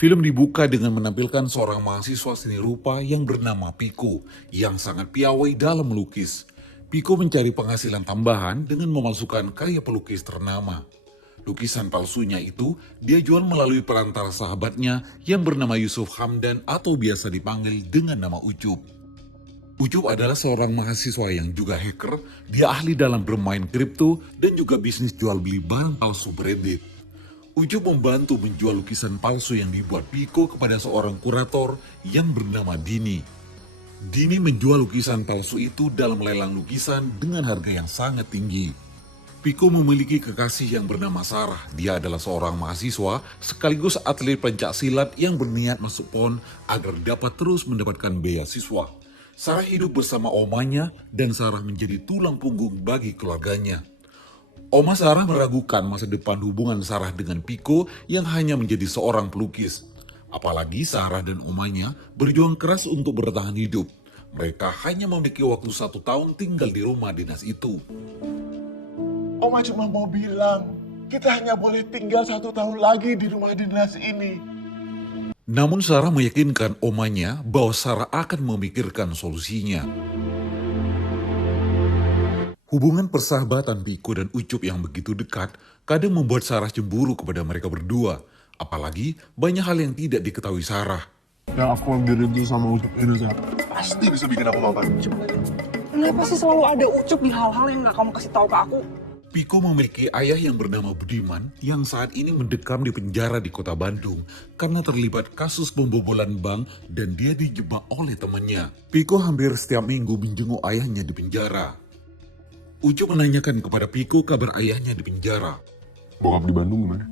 Film dibuka dengan menampilkan seorang mahasiswa seni rupa yang bernama Piko, yang sangat piawai dalam melukis. Piko mencari penghasilan tambahan dengan memalsukan karya pelukis ternama. Lukisan palsunya itu dia jual melalui perantara sahabatnya yang bernama Yusuf Hamdan atau biasa dipanggil dengan nama Ucup. Ucup adalah seorang mahasiswa yang juga hacker, dia ahli dalam bermain kripto dan juga bisnis jual beli barang palsu branded. Ucup membantu menjual lukisan palsu yang dibuat Piko kepada seorang kurator yang bernama Dini. Dini menjual lukisan palsu itu dalam lelang lukisan dengan harga yang sangat tinggi. Piko memiliki kekasih yang bernama Sarah. Dia adalah seorang mahasiswa sekaligus atlet pencak silat yang berniat masuk PON agar dapat terus mendapatkan beasiswa. Sarah hidup bersama omanya dan Sarah menjadi tulang punggung bagi keluarganya. Oma Sarah meragukan masa depan hubungan Sarah dengan Piko yang hanya menjadi seorang pelukis. Apalagi Sarah dan omanya berjuang keras untuk bertahan hidup. Mereka hanya memiliki waktu 1 tahun tinggal di rumah dinas itu. Oma cuma mau bilang, kita hanya boleh tinggal 1 tahun lagi di rumah dinas ini. Namun Sarah meyakinkan omanya bahwa Sarah akan memikirkan solusinya. Hubungan persahabatan Piko dan Ucup yang begitu dekat kadang membuat Sarah cemburu kepada mereka berdua. Apalagi banyak hal yang tidak diketahui Sarah. Yang aku ambil itu sama Ucup ini, pasti bisa bikin aku mampar. Kenapa sih selalu ada Ucup di hal-hal yang gak kamu kasih tahu ke aku? Piko memiliki ayah yang bernama Budiman yang saat ini mendekam di penjara di kota Bandung karena terlibat kasus pembobolan bank dan dia dijebak oleh temannya. Piko hampir setiap minggu menjenguk ayahnya di penjara. Ucup menanyakan kepada Piko kabar ayahnya di penjara. Bokap di Bandung gimana?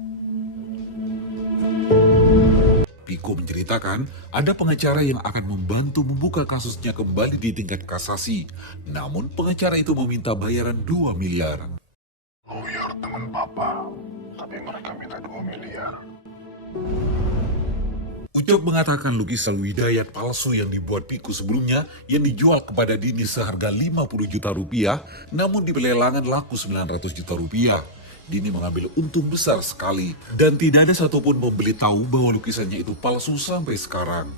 Piko menceritakan ada pengacara yang akan membantu membuka kasusnya kembali di tingkat kasasi. Namun pengacara itu meminta bayaran 2 miliar. Lawyer teman papa, tapi mereka minta 2 miliar. Ucup mengatakan lukisan Widayat palsu yang dibuat Piko sebelumnya yang dijual kepada Dini seharga 50 juta rupiah, namun di pelelangan laku 900 juta rupiah. Dini mengambil untung besar sekali dan tidak ada satupun pembeli tahu bahwa lukisannya itu palsu sampai sekarang.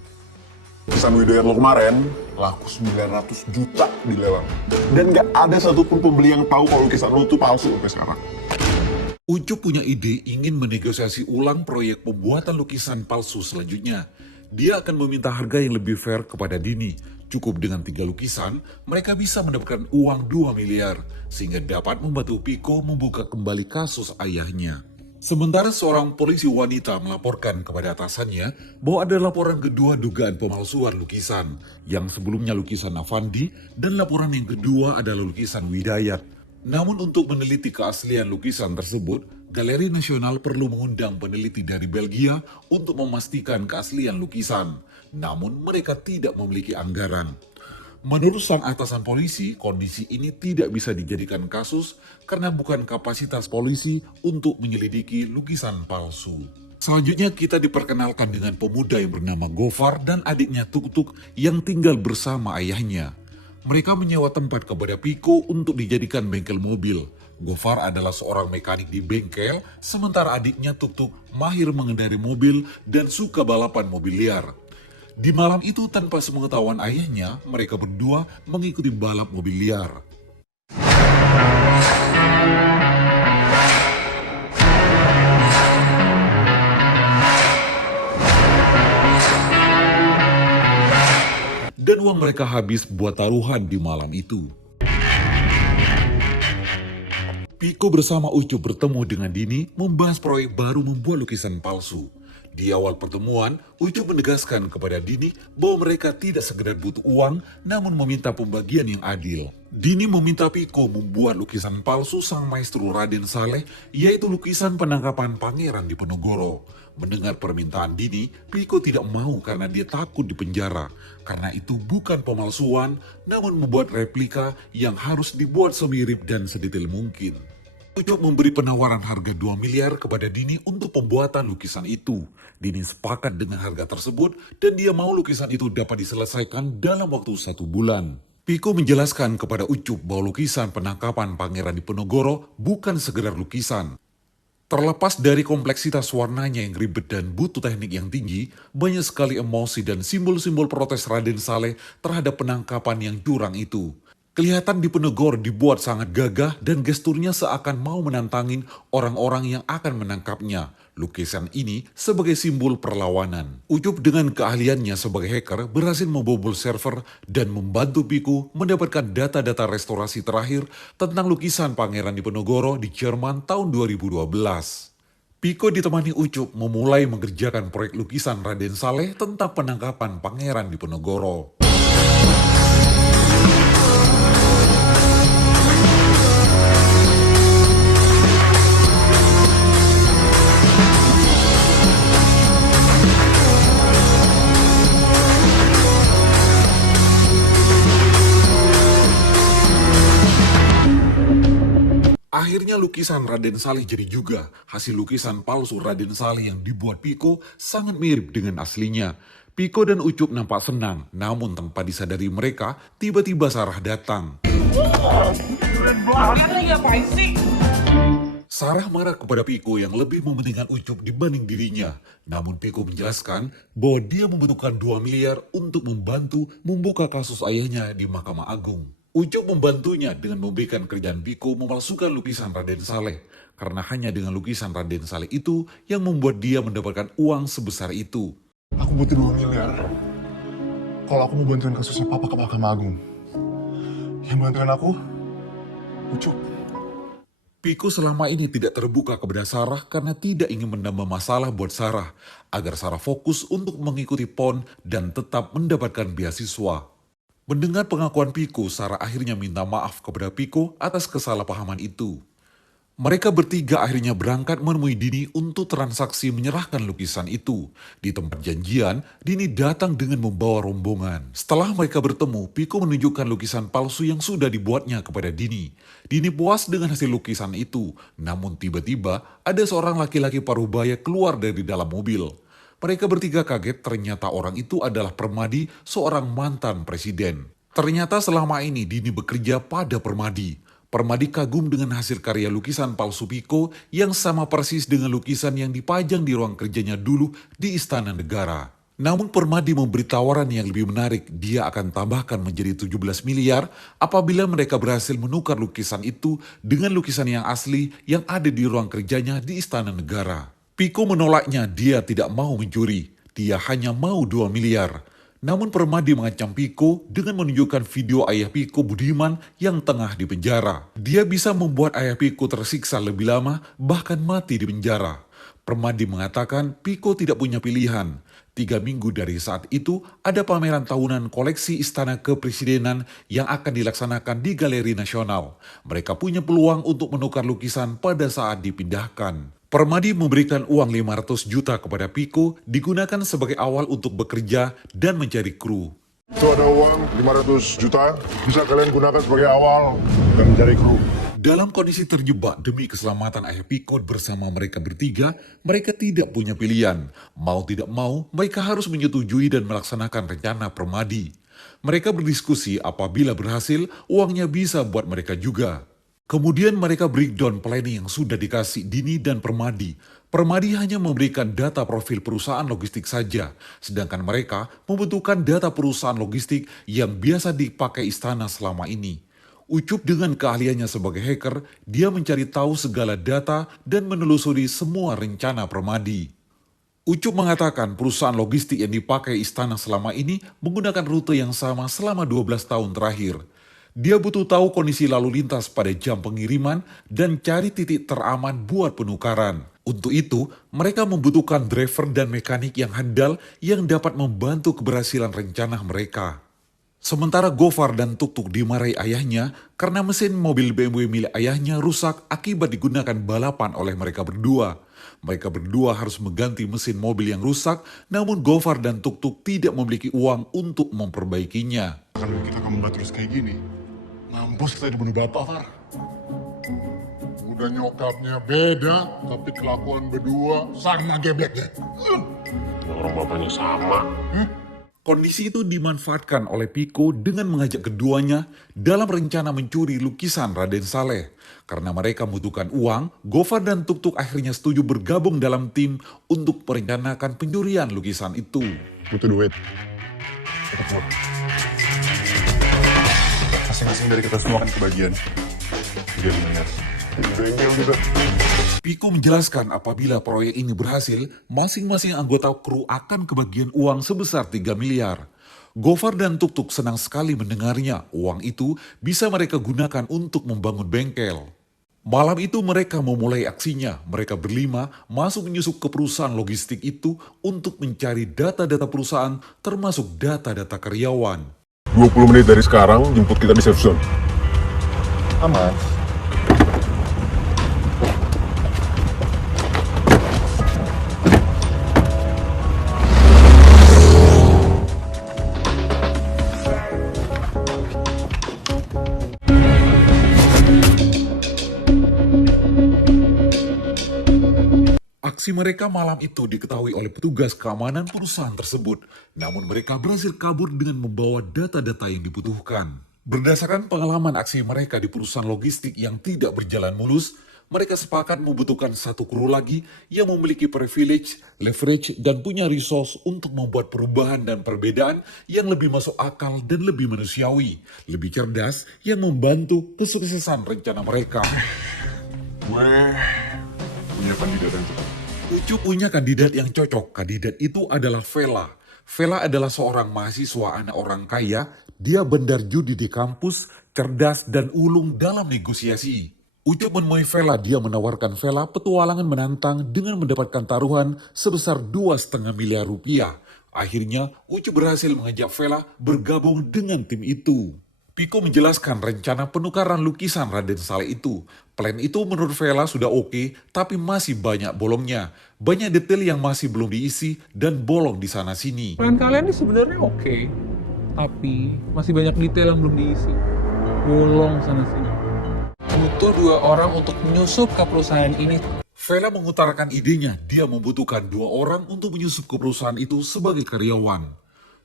Lukisan Widayat lo kemarin laku 900 juta di lelang. Dan gak ada satupun pembeli yang tahu kalau lukisan lo tuh palsu sampai sekarang. Ucup punya ide ingin menegosiasi ulang proyek pembuatan lukisan palsu selanjutnya. Dia akan meminta harga yang lebih fair kepada Dini. Cukup dengan 3 lukisan, mereka bisa mendapatkan uang 2 miliar, sehingga dapat membantu Piko membuka kembali kasus ayahnya. Sementara seorang polisi wanita melaporkan kepada atasannya bahwa ada laporan kedua dugaan pemalsuan lukisan, yang sebelumnya lukisan Avandi dan laporan yang kedua adalah lukisan Widayat. Namun untuk meneliti keaslian lukisan tersebut, Galeri Nasional perlu mengundang peneliti dari Belgia untuk memastikan keaslian lukisan. Namun mereka tidak memiliki anggaran. Menurut sang atasan polisi, kondisi ini tidak bisa dijadikan kasus karena bukan kapasitas polisi untuk menyelidiki lukisan palsu. Selanjutnya kita diperkenalkan dengan pemuda yang bernama Gofar dan adiknya Tuk-Tuk yang tinggal bersama ayahnya. Mereka menyewa tempat kepada Piko untuk dijadikan bengkel mobil. Gofar adalah seorang mekanik di bengkel, sementara adiknya Tuk-Tuk mahir mengendari mobil dan suka balapan mobil liar. Di malam itu tanpa sepengetahuan ayahnya, mereka berdua mengikuti balap mobil liar. Dan uang mereka habis buat taruhan di malam itu. Piko bersama Ucup bertemu dengan Dini membahas proyek baru membuat lukisan palsu. Di awal pertemuan, Ucup menegaskan kepada Dini bahwa mereka tidak sekedar butuh uang, namun meminta pembagian yang adil. Dini meminta Piko membuat lukisan palsu sang maestro Raden Saleh, yaitu lukisan penangkapan pangeran di Penogoro. Mendengar permintaan Dini, Piko tidak mau karena dia takut dipenjara. Karena itu bukan pemalsuan, namun membuat replika yang harus dibuat semirip dan sedetail mungkin. Ucup memberi penawaran harga 2 miliar kepada Dini untuk pembuatan lukisan itu. Dini sepakat dengan harga tersebut dan dia mau lukisan itu dapat diselesaikan dalam waktu 1 bulan. Piko menjelaskan kepada Ucup bahwa lukisan penangkapan pangeran di Penogoro bukan sekedar lukisan. Terlepas dari kompleksitas warnanya yang ribet dan butuh teknik yang tinggi, banyak sekali emosi dan simbol-simbol protes Raden Saleh terhadap penangkapan yang curang itu. Kelihatan Diponegoro dibuat sangat gagah dan gesturnya seakan mau menantangin orang-orang yang akan menangkapnya. Lukisan ini sebagai simbol perlawanan. Ucup dengan keahliannya sebagai hacker berhasil membobol server dan membantu Piko mendapatkan data-data restorasi terakhir tentang lukisan Pangeran Diponegoro di Jerman tahun 2012. Piko ditemani Ucup memulai mengerjakan proyek lukisan Raden Saleh tentang penangkapan Pangeran Diponegoro. Akhirnya lukisan Raden Saleh jadi juga. Hasil lukisan palsu Raden Saleh yang dibuat Piko sangat mirip dengan aslinya. Piko dan Ucup nampak senang, namun tanpa disadari mereka, tiba-tiba Sarah datang. Sarah marah kepada Piko yang lebih mementingkan Ucup dibanding dirinya. Namun Piko menjelaskan bahwa dia membutuhkan 2 miliar untuk membantu membuka kasus ayahnya di Mahkamah Agung. Ucup membantunya dengan memberikan kerjaan Piko memalsukan lukisan Raden Saleh. Karena hanya dengan lukisan Raden Saleh itu yang membuat dia mendapatkan uang sebesar itu. Aku butuh 2 miliar. Kalau aku mau bantuin kasusnya Papa ke Mahkamah Agung. Yang bantuin aku, Ucup. Piko selama ini tidak terbuka kepada Sarah karena tidak ingin menambah masalah buat Sarah. Agar Sarah fokus untuk mengikuti PON dan tetap mendapatkan beasiswa. Mendengar pengakuan Piko, Sarah akhirnya minta maaf kepada Piko atas kesalahpahaman itu. Mereka bertiga akhirnya berangkat menemui Dini untuk transaksi menyerahkan lukisan itu. Di tempat janjian, Dini datang dengan membawa rombongan. Setelah mereka bertemu, Piko menunjukkan lukisan palsu yang sudah dibuatnya kepada Dini. Dini puas dengan hasil lukisan itu, namun tiba-tiba ada seorang laki-laki parubaya keluar dari dalam mobil. Mereka bertiga kaget ternyata orang itu adalah Permadi, seorang mantan presiden. Ternyata selama ini Dini bekerja pada Permadi. Permadi kagum dengan hasil karya lukisan palsu Piko yang sama persis dengan lukisan yang dipajang di ruang kerjanya dulu di Istana Negara. Namun Permadi memberi tawaran yang lebih menarik, dia akan tambahkan menjadi 17 miliar apabila mereka berhasil menukar lukisan itu dengan lukisan yang asli yang ada di ruang kerjanya di Istana Negara. Piko menolaknya, dia tidak mau mencuri. Dia hanya mau 2 miliar. Namun Permadi mengancam Piko dengan menunjukkan video ayah Piko Budiman yang tengah di penjara. Dia bisa membuat ayah Piko tersiksa lebih lama, bahkan mati di penjara. Permadi mengatakan Piko tidak punya pilihan. 3 minggu dari saat itu, ada pameran tahunan koleksi Istana Kepresidenan yang akan dilaksanakan di Galeri Nasional. Mereka punya peluang untuk menukar lukisan pada saat dipindahkan. Permadi memberikan uang 500 juta kepada Piko digunakan sebagai awal untuk bekerja dan mencari kru. Itu ada uang 500 juta, bisa kalian gunakan sebagai awal dan mencari kru. Dalam kondisi terjebak demi keselamatan ayah Piko bersama mereka bertiga, mereka tidak punya pilihan. Mau tidak mau, mereka harus menyetujui dan melaksanakan rencana Permadi. Mereka berdiskusi apabila berhasil, uangnya bisa buat mereka juga. Kemudian mereka breakdown planning yang sudah dikasih Dini dan Permadi. Permadi hanya memberikan data profil perusahaan logistik saja, sedangkan mereka membutuhkan data perusahaan logistik yang biasa dipakai istana selama ini. Ucup dengan keahliannya sebagai hacker, dia mencari tahu segala data dan menelusuri semua rencana Permadi. Ucup mengatakan perusahaan logistik yang dipakai istana selama ini menggunakan rute yang sama selama 12 tahun terakhir. Dia butuh tahu kondisi lalu lintas pada jam pengiriman dan cari titik teraman buat penukaran. Untuk itu, mereka membutuhkan driver dan mekanik yang handal yang dapat membantu keberhasilan rencana mereka. Sementara Gofar dan Tuk-Tuk dimarahi ayahnya karena mesin mobil BMW milik ayahnya rusak akibat digunakan balapan oleh mereka berdua. Mereka berdua harus mengganti mesin mobil yang rusak, namun Gofar dan Tuk-Tuk tidak memiliki uang untuk memperbaikinya. Kalau kita kembali terus kayak gini, mampus kita dibunuh bapak, Far. Udah nyokapnya beda, tapi kelakuan berdua sama gebleknya. Orang bapaknya sama. Kondisi itu dimanfaatkan oleh Piko dengan mengajak keduanya dalam rencana mencuri lukisan Raden Saleh. Karena mereka membutuhkan uang, Gofar dan Tuk-Tuk akhirnya setuju bergabung dalam tim untuk merencanakan pencurian lukisan itu. Butuh duit. Cepet. Masing-masing dari kita semua kan kebagian. Dia benar. Bengkel juga. Piko menjelaskan apabila proyek ini berhasil, masing-masing anggota kru akan kebagian uang sebesar 3 miliar. Gofar dan Tuk-Tuk senang sekali mendengarnya. Uang itu bisa mereka gunakan untuk membangun bengkel. Malam itu mereka memulai aksinya. Mereka berlima masuk menyusup ke perusahaan logistik itu untuk mencari data-data perusahaan termasuk data-data karyawan. 20 menit dari sekarang, jemput kita di safe zone. Aman. Aksi mereka malam itu diketahui oleh petugas keamanan perusahaan tersebut. Namun mereka berhasil kabur dengan membawa data-data yang dibutuhkan. Berdasarkan pengalaman aksi mereka di perusahaan logistik yang tidak berjalan mulus, mereka sepakat membutuhkan satu kru lagi yang memiliki privilege, leverage, dan punya resource untuk membuat perubahan dan perbedaan yang lebih masuk akal dan lebih manusiawi, lebih cerdas, yang membantu kesuksesan rencana mereka. Gue punya kandidat yang cocok. Ucup punya kandidat yang cocok. Kandidat itu adalah Vela. Vela adalah seorang mahasiswa anak orang kaya. Dia bandar judi di kampus, cerdas dan ulung dalam negosiasi. Ucup menemui Vela, dia menawarkan Vela petualangan menantang dengan mendapatkan taruhan sebesar 2,5 miliar rupiah. Akhirnya Ucup berhasil mengajak Vela bergabung dengan tim itu. Piko menjelaskan rencana penukaran lukisan Raden Saleh itu. Plan itu menurut Vela sudah oke, tapi masih banyak bolongnya. Banyak detail yang masih belum diisi dan bolong di sana-sini. Plan kalian ini sebenarnya oke, tapi masih banyak detail yang belum diisi. Bolong sana sini. Butuh 2 orang untuk menyusup ke perusahaan ini. Vela mengutarakan idenya, dia membutuhkan 2 orang untuk menyusup ke perusahaan itu sebagai karyawan.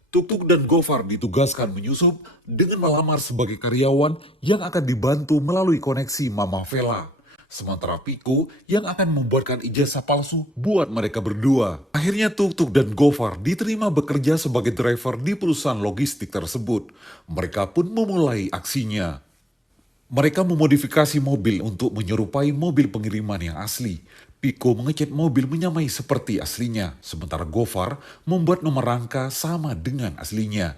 Tuk-Tuk dan Gofar ditugaskan menyusup dengan melamar sebagai karyawan yang akan dibantu melalui koneksi Mama Vela. Sementara Piko yang akan membuatkan ijazah palsu buat mereka berdua. Akhirnya Tuk-Tuk dan Gofar diterima bekerja sebagai driver di perusahaan logistik tersebut. Mereka pun memulai aksinya. Mereka memodifikasi mobil untuk menyerupai mobil pengiriman yang asli. Piko mengecat mobil menyamai seperti aslinya, sementara Gofar membuat nomor rangka sama dengan aslinya.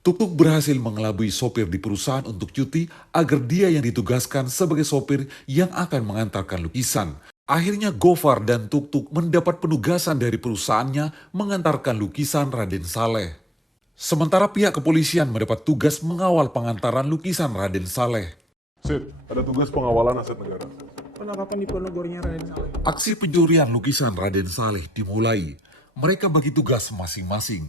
Tuk-Tuk berhasil mengelabui sopir di perusahaan untuk cuti agar dia yang ditugaskan sebagai sopir yang akan mengantarkan lukisan. Akhirnya Gofar dan Tuk-Tuk mendapat penugasan dari perusahaannya mengantarkan lukisan Raden Saleh. Sementara pihak kepolisian mendapat tugas mengawal pengantaran lukisan Raden Saleh. Sip, ada tugas pengawalan aset negara. Penangkapan di Ponegornya Raden Saleh. Aksi pencurian lukisan Raden Saleh dimulai. Mereka bagi tugas masing-masing.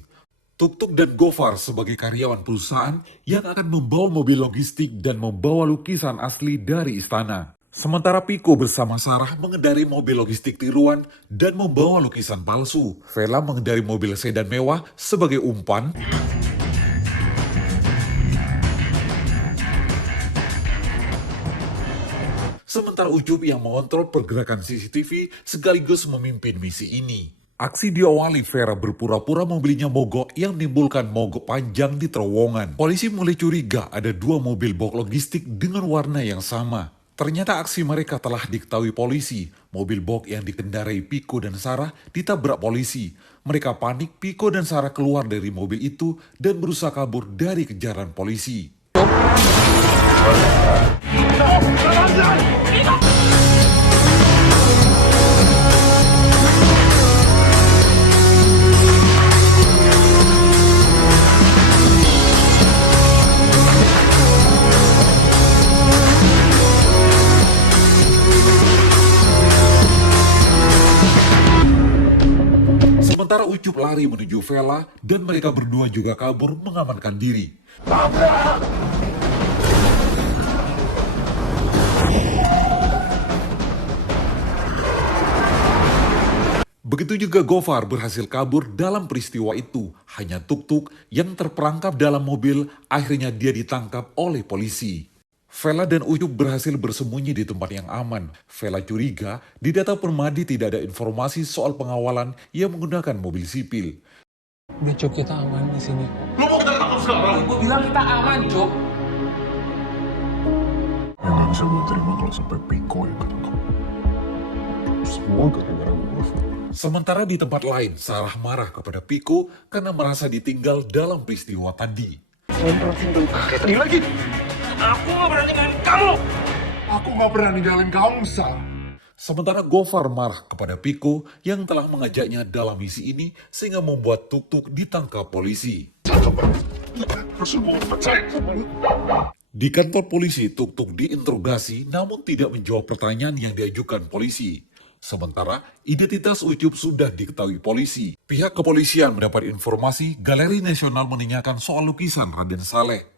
Tuk-Tuk dan Gofar sebagai karyawan perusahaan yang akan membawa mobil logistik dan membawa lukisan asli dari istana. Sementara Piko bersama Sarah mengendari mobil logistik tiruan dan membawa lukisan palsu. Vela mengendari mobil sedan mewah sebagai umpan. Sementara Ucup yang mengontrol pergerakan CCTV sekaligus memimpin misi ini. Aksi diawali Vera berpura-pura mobilnya mogok yang menimbulkan mogok panjang di terowongan. Polisi mulai curiga ada 2 mobil box logistik dengan warna yang sama. Ternyata aksi mereka telah diketahui polisi. Mobil box yang dikendarai Piko dan Sarah ditabrak polisi. Mereka panik, Piko dan Sarah keluar dari mobil itu dan berusaha kabur dari kejaran polisi. Sementara Ucup lari menuju Vela dan mereka berdua juga kabur mengamankan diri. Begitu juga Gofar berhasil kabur dalam peristiwa itu. Hanya tuk-tuk yang terperangkap dalam mobil, akhirnya dia ditangkap oleh polisi. Vela dan Ucup berhasil bersembunyi di tempat yang aman. Vela curiga di data Permadi tidak ada informasi soal pengawalan yang menggunakan mobil sipil. Udah Cok, kita aman di sini. Lo mau kita tangkap sekarang? Gue bilang kita aman, Cok. Ya nggak bisa gue terima kalau sampai Piko yang ketangkap. Semua gara-gara gue. Sementara di tempat lain, Sarah marah kepada Piko karena merasa ditinggal dalam peristiwa tadi. Tadi lagi. Aku nggak pernah ninggalin kamu, Sa. Sementara Gofar marah kepada Piko yang telah mengajaknya dalam misi ini sehingga membuat tuk-tuk ditangkap polisi. Terus lu mau percaya sama lu? Di kantor polisi, tuk-tuk diinterogasi namun tidak menjawab pertanyaan yang diajukan polisi. Sementara identitas Ucup sudah diketahui polisi. Pihak kepolisian mendapat informasi Galeri Nasional menanyakan soal lukisan Raden Saleh.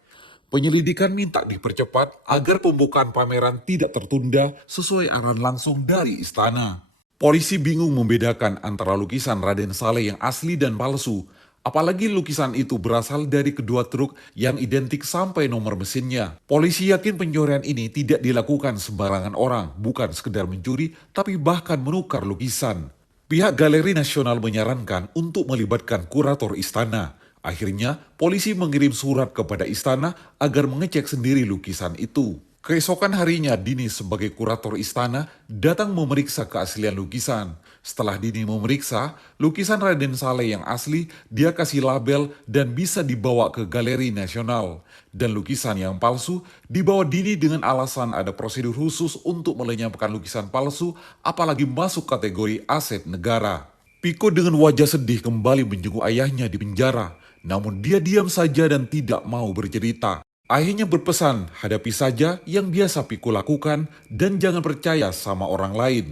Penyelidikan minta dipercepat agar pembukaan pameran tidak tertunda sesuai arahan langsung dari istana. Polisi bingung membedakan antara lukisan Raden Saleh yang asli dan palsu. Apalagi lukisan itu berasal dari kedua truk yang identik sampai nomor mesinnya. Polisi yakin pencurian ini tidak dilakukan sembarangan orang, bukan sekedar mencuri, tapi bahkan menukar lukisan. Pihak Galeri Nasional menyarankan untuk melibatkan kurator istana. Akhirnya, polisi mengirim surat kepada istana agar mengecek sendiri lukisan itu. Keesokan harinya, Dini sebagai kurator istana datang memeriksa keaslian lukisan. Setelah Dini memeriksa, lukisan Raden Saleh yang asli dia kasih label dan bisa dibawa ke Galeri Nasional. Dan lukisan yang palsu dibawa Dini dengan alasan ada prosedur khusus untuk melenyapkan lukisan palsu, apalagi masuk kategori aset negara. Piko dengan wajah sedih kembali menjenguk ayahnya di penjara. Namun dia diam saja dan tidak mau bercerita. Ayahnya berpesan, hadapi saja yang biasa Piko lakukan dan jangan percaya sama orang lain.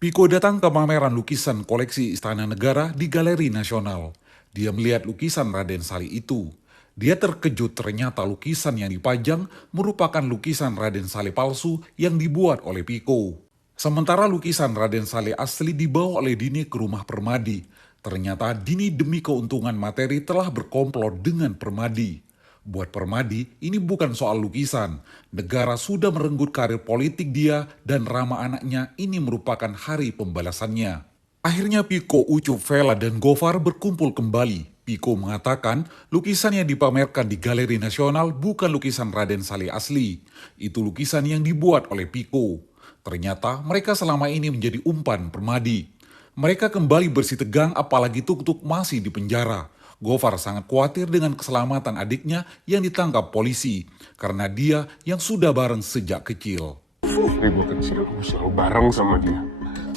Piko datang ke pameran lukisan koleksi Istana Negara di Galeri Nasional. Dia melihat lukisan Raden Saleh itu. Dia terkejut ternyata lukisan yang dipajang merupakan lukisan Raden Saleh palsu yang dibuat oleh Piko. Sementara lukisan Raden Saleh asli dibawa oleh Dini ke rumah Permadi. Ternyata Dini demi keuntungan materi telah berkomplot dengan Permadi. Buat Permadi, ini bukan soal lukisan. Negara sudah merenggut karir politik dia dan Rama anaknya, ini merupakan hari pembalasannya. Akhirnya Piko, Ucup, Vela, dan Gofar berkumpul kembali. Piko mengatakan lukisan yang dipamerkan di Galeri Nasional bukan lukisan Raden Saleh asli. Itu lukisan yang dibuat oleh Piko. Ternyata mereka selama ini menjadi umpan Permadi. Mereka kembali bersih tegang apalagi tuk-tuk masih di penjara. Gofar sangat khawatir dengan keselamatan adiknya yang ditangkap polisi karena dia yang sudah bareng sejak kecil. Dari gue kecil, gue selalu bareng sama dia.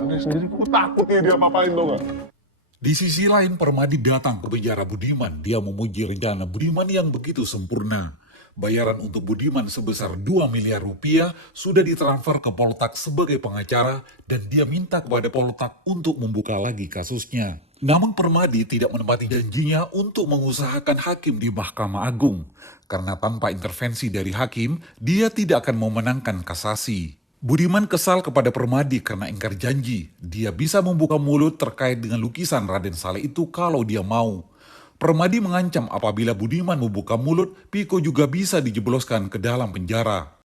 Dia sendiri, gue takut ya dia apa-apain tau gak? Di sisi lain, Permadi datang ke penjara Budiman. Dia memuji rencana Budiman yang begitu sempurna. Bayaran untuk Budiman sebesar 2 miliar rupiah sudah ditransfer ke Poltak sebagai pengacara dan dia minta kepada Poltak untuk membuka lagi kasusnya. Namun Permadi tidak menepati janjinya untuk mengusahakan hakim di Mahkamah Agung. Karena tanpa intervensi dari hakim, dia tidak akan memenangkan kasasi. Budiman kesal kepada Permadi karena ingkar janji. Dia bisa membuka mulut terkait dengan lukisan Raden Saleh itu kalau dia mau. Permadi mengancam apabila Budiman membuka mulut, Piko juga bisa dijebloskan ke dalam penjara.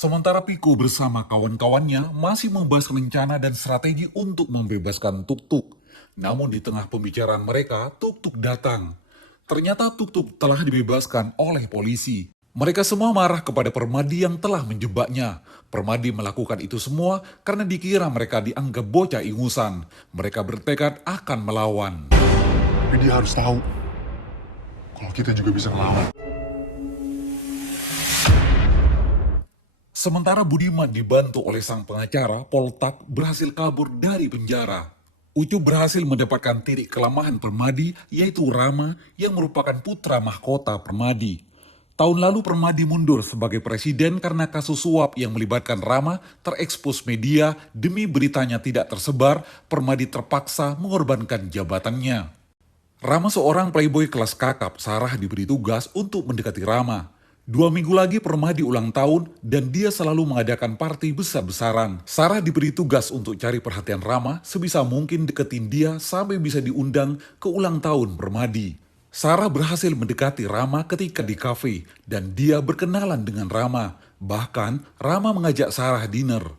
Sementara Piko bersama kawan-kawannya masih membahas rencana dan strategi untuk membebaskan Tuk-Tuk. Namun di tengah pembicaraan mereka, Tuk-Tuk datang. Ternyata Tuk-Tuk telah dibebaskan oleh polisi. Mereka semua marah kepada Permadi yang telah menjebaknya. Permadi melakukan itu semua karena dikira mereka dianggap bocah ingusan. Mereka bertekad akan melawan. Tapi dia harus tahu kalau kita juga bisa melawan. Sementara Budiman dibantu oleh sang pengacara, Poltak berhasil kabur dari penjara. Ucup berhasil mendapatkan titik kelemahan Permadi, yaitu Rama yang merupakan putra mahkota Permadi. Tahun lalu Permadi mundur sebagai presiden karena kasus suap yang melibatkan Rama terekspos media demi beritanya tidak tersebar, Permadi terpaksa mengorbankan jabatannya. Rama seorang playboy kelas kakap, Sarah diberi tugas untuk mendekati Rama. 2 minggu lagi Permadi ulang tahun dan dia selalu mengadakan party besar-besaran. Sarah diberi tugas untuk cari perhatian Rama sebisa mungkin deketin dia sampai bisa diundang ke ulang tahun Permadi. Sarah berhasil mendekati Rama ketika di kafe dan dia berkenalan dengan Rama. Bahkan Rama mengajak Sarah dinner.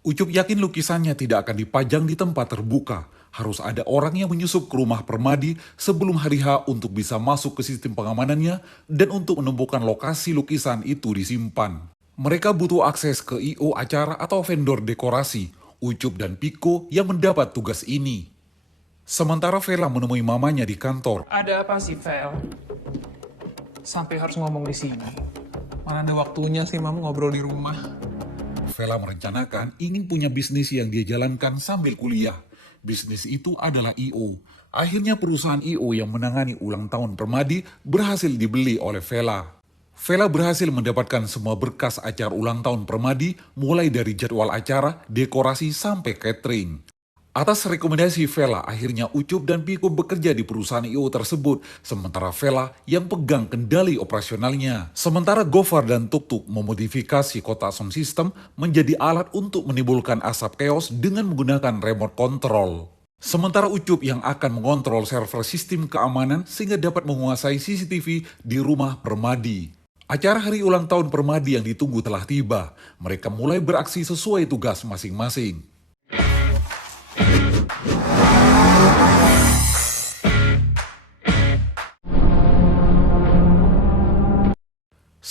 Ucup yakin lukisannya tidak akan dipajang di tempat terbuka. Harus ada orang yang menyusup ke rumah Permadi sebelum hari H untuk bisa masuk ke sistem pengamanannya dan untuk menemukan lokasi lukisan itu disimpan. Mereka butuh akses ke I.O. acara atau vendor dekorasi. Ucup dan Piko yang mendapat tugas ini. Sementara Vela menemui mamanya di kantor. Ada apa sih, Vel? Sampai harus ngomong di sini. Mana ada waktunya sih Mam ngobrol di rumah. Vela merencanakan ingin punya bisnis yang dia jalankan sambil kuliah. Bisnis itu adalah I.O. Akhirnya perusahaan I.O. yang menangani ulang tahun Permadi berhasil dibeli oleh Vela. Vela berhasil mendapatkan semua berkas acara ulang tahun Permadi mulai dari jadwal acara, dekorasi, sampai catering. Atas rekomendasi Vela, akhirnya Ucup dan Piko bekerja di perusahaan I.O. tersebut, sementara Vela yang pegang kendali operasionalnya. Sementara Gofar dan Tuk-Tuk memodifikasi kotak sound system menjadi alat untuk menimbulkan asap chaos dengan menggunakan remote control. Sementara Ucup yang akan mengontrol server sistem keamanan sehingga dapat menguasai CCTV di rumah Permadi. Acara hari ulang tahun Permadi yang ditunggu telah tiba. Mereka mulai beraksi sesuai tugas masing-masing.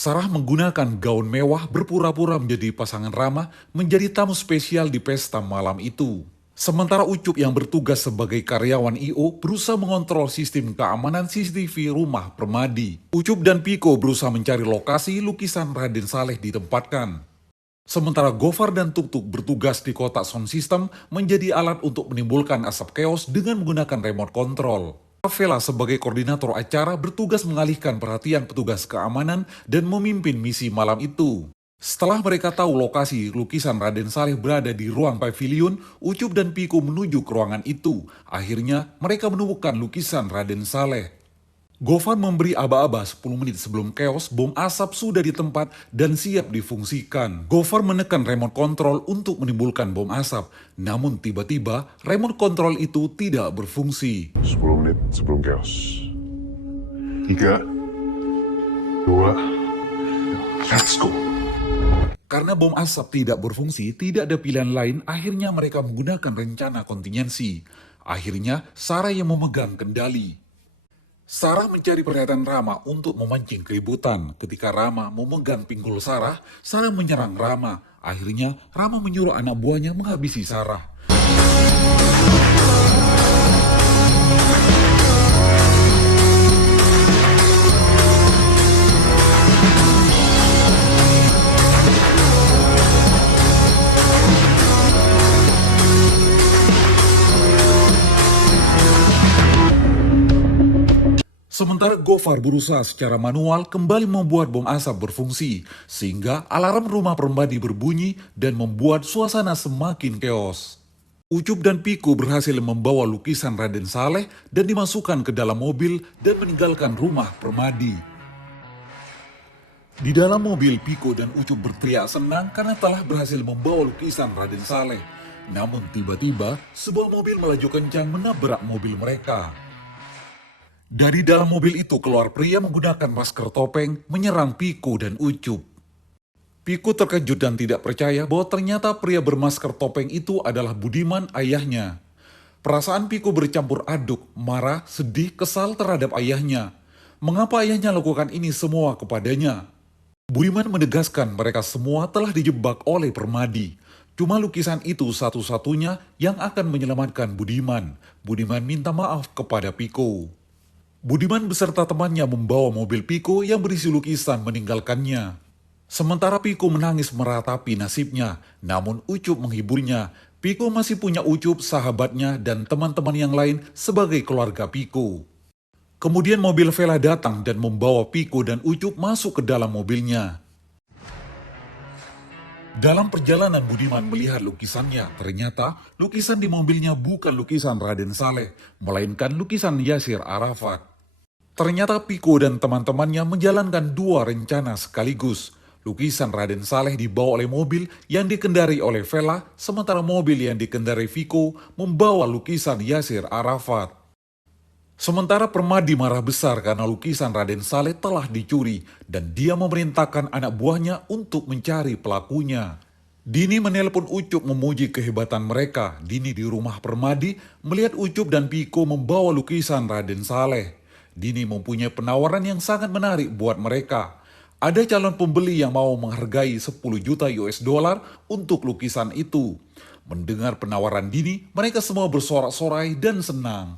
Sarah menggunakan gaun mewah berpura-pura menjadi pasangan Rama menjadi tamu spesial di pesta malam itu. Sementara Ucup yang bertugas sebagai karyawan I.O. berusaha mengontrol sistem keamanan CCTV rumah Permadi. Ucup dan Piko berusaha mencari lokasi lukisan Raden Saleh ditempatkan. Sementara Gofar dan Tuk-Tuk bertugas di kotak sound system menjadi alat untuk menimbulkan asap chaos dengan menggunakan remote control. Vela sebagai koordinator acara bertugas mengalihkan perhatian petugas keamanan dan memimpin misi malam itu. Setelah mereka tahu lokasi lukisan Raden Saleh berada di ruang pavilion, Ucup dan Piko menuju ke ruangan itu. Akhirnya mereka menemukan lukisan Raden Saleh. Gofar memberi aba-aba 10 menit sebelum chaos, bom asap sudah di tempat dan siap difungsikan. Gofar menekan remote control untuk menimbulkan bom asap. Namun tiba-tiba remote control itu tidak berfungsi. 10 menit sebelum chaos. 3, 2, let's go. Karena bom asap tidak berfungsi, tidak ada pilihan lain, akhirnya mereka menggunakan rencana kontingensi. Akhirnya Sarah yang memegang kendali. Sarah mencari perhatian Rama untuk memancing keributan. Ketika Rama memegang pinggul Sarah, Sarah menyerang Rama. Akhirnya Rama menyuruh anak buahnya menghabisi Sarah. Sementara Gofar berusaha secara manual kembali membuat bom asap berfungsi, sehingga alarm rumah Permadi berbunyi dan membuat suasana semakin chaos. Ucup dan Piko berhasil membawa lukisan Raden Saleh dan dimasukkan ke dalam mobil dan meninggalkan rumah Permadi. Di dalam mobil, Piko dan Ucup berteriak senang karena telah berhasil membawa lukisan Raden Saleh. Namun tiba-tiba, sebuah mobil melaju kencang menabrak mobil mereka. Dari dalam mobil itu keluar pria menggunakan masker topeng menyerang Piko dan Ucup. Piko terkejut dan tidak percaya bahwa ternyata pria bermasker topeng itu adalah Budiman, ayahnya. Perasaan Piko bercampur aduk, marah, sedih, kesal terhadap ayahnya. Mengapa ayahnya lakukan ini semua kepadanya? Budiman menegaskan mereka semua telah dijebak oleh Permadi. Cuma lukisan itu satu-satunya yang akan menyelamatkan Budiman. Budiman minta maaf kepada Piko. Budiman beserta temannya membawa mobil Piko yang berisi lukisan meninggalkannya. Sementara Piko menangis meratapi nasibnya, namun Ucup menghiburnya. Piko masih punya Ucup, sahabatnya, dan teman-teman yang lain sebagai keluarga Piko. Kemudian mobil Vela datang dan membawa Piko dan Ucup masuk ke dalam mobilnya. Dalam perjalanan Budiman melihat lukisannya, ternyata lukisan di mobilnya bukan lukisan Raden Saleh, melainkan lukisan Yasir Arafat. Ternyata Piko dan teman-temannya menjalankan dua rencana sekaligus. Lukisan Raden Saleh dibawa oleh mobil yang dikendari oleh Vela, sementara mobil yang dikendari Viko membawa lukisan Yasir Arafat. Sementara Permadi marah besar karena lukisan Raden Saleh telah dicuri dan dia memerintahkan anak buahnya untuk mencari pelakunya. Dini menelpon Ucup memuji kehebatan mereka. Dini di rumah Permadi melihat Ucup dan Piko membawa lukisan Raden Saleh. Dini mempunyai penawaran yang sangat menarik buat mereka. Ada calon pembeli yang mau menghargai 10 juta US dollar untuk lukisan itu. Mendengar penawaran Dini, mereka semua bersorak-sorai dan senang.